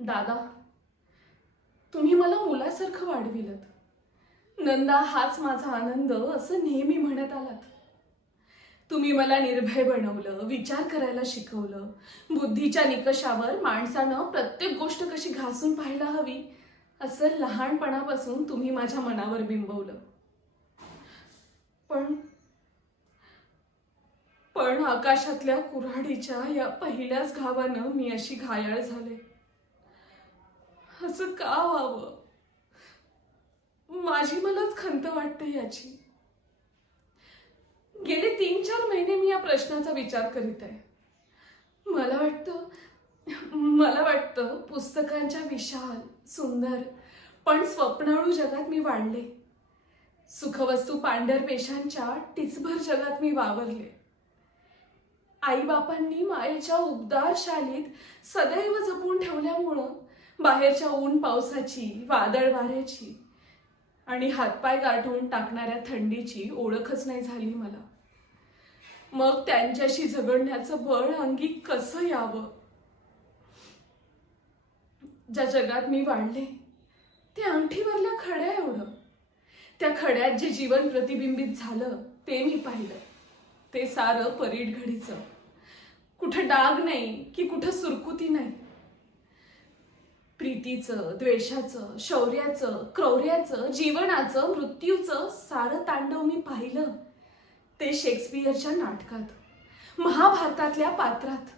दादा, तुम्ही मला मुलासारखं वाढविलत. नंदा हाच माझा आनंद असं नेहमी म्हणत आलात. तुम्ही मला निर्भय बनवलं, विचार करायला शिकवलं. बुद्धीच्या निकषावर माणसानं प्रत्येक गोष्ट कशी घासून पाहायला हवी असं लहानपणापासून तुम्ही माझ्या मनावर बिंबवलं. पण पण आकाशातल्या कुऱ्हाडीच्या या पहिल्याच घावानं मी अशी घायाळ झाले. असं का व्हावं? माझी मलाच खंत वाटते याची. गेले 3-4 महिने मी या प्रश्नाचा विचार करीत आहे. मला वाटतं पुस्तकांच्या विशाल, सुंदर पण स्वप्नाळू जगात मी वाढले. सुखवस्तू पांढरपेशांच्या टिचभर जगात मी वावरले. आईबापांनी मायेच्या उबदार शालीत सदैव जपून ठेवल्यामुळं बाहेरच्या ऊन पावसाची, वादळ वाऱ्याची आणि हातपाय गाठून टाकणाऱ्या थंडीची ओळखच नाही झाली मला. मग त्यांच्याशी झगडण्याचं बळ अंगी कसं यावं? ज्या जगात मी वाढले ते अंगठीवरल्या खड्या एवढं. त्या खड्यात जे जीवन प्रतिबिंबित झालं ते मी पाहिलं. ते सारं परीट घडीचं. कुठं डाग नाही की कुठं सुरकुती नाही. प्रीतीचं, द्वेषाचं, शौर्याचं, क्रौर्याचं, जीवनाचं, मृत्यूचं सारं तांडव मी पाहिलं. ते शेक्सपियरच्या नाटकात, महाभारतातल्या पात्रात.